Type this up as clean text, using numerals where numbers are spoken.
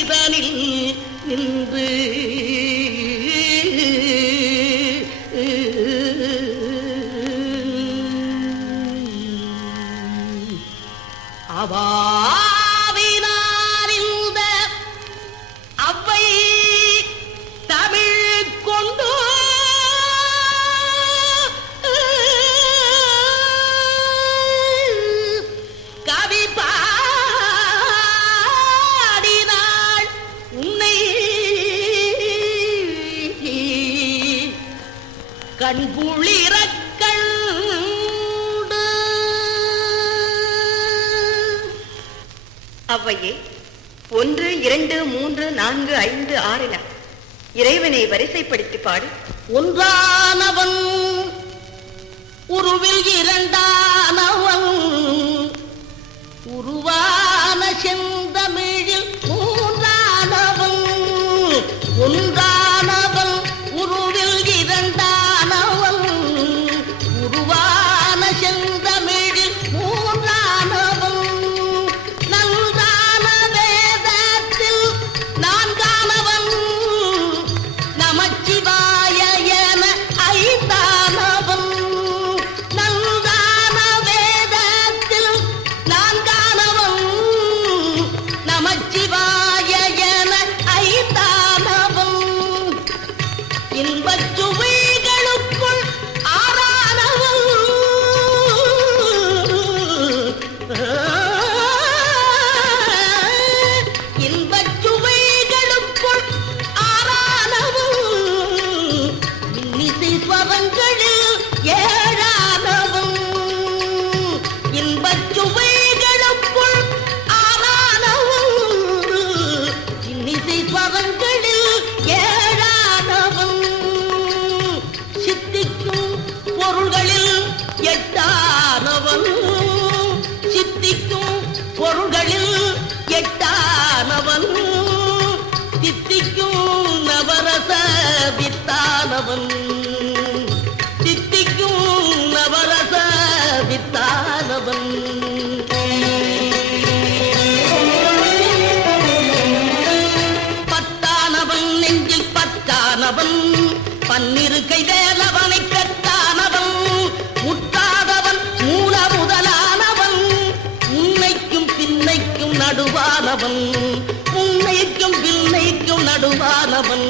மடிதனில் நின்று அவாவினார் இந்த அவ்வை தமிழ் கொண்டு கவி பாடினாள் உன்னை கண்குளிரக் அவ்வையே 1 2 3 4 5 6 இறைவனை வரிசைப்படுத்தி பாடு. ஒன்றானவன் உருவில் இரண்டானவன் உருவான செந்தமிழில் மூன்றானவன் ஒன்றானவன் உருவில் இரண்டானவன் உருவான செந்தமிழில் மூன்றானவன் நன்றான வேதத்தில் நான்கானவன் நமச்சிவாய என ஐந்தானவன் நன்றான வேதத்தில் நான்கானவன் நமச்சிவாய என ஐந்தானவன் இன்பச் சுவைகளுக்குள் ஆறானவன் இன்பச் சுவைகளுக்குள் ஆறானவன் இன்னிசை ஸ்வரங்களில் ஏழானவன் இன்பச் சுவைகளுக்குள் ஆறானவன் இன்னிசை ஸ்வரங்களில் ஏழானவன் சித்திக்கும் பொருள்களில் எட்டானவன் சித்திக்கும் பொருள்களில் எட்டானவன் தித்திக்கும் நவரச வித்தானவன் தித்திக்கும் நவரச வித்தானவன் பத்தானவன் நெஞ்சில் பத்தானவன் பன்னிரு கை வேலவனை பெற்றானவன் முட்டாதவன் மூல முதலானவன் உன்னைக்கும் பின்னைக்கும் நடுவானவன் உன்னைக்கும் பின்னைக்கும் நடுவானவன்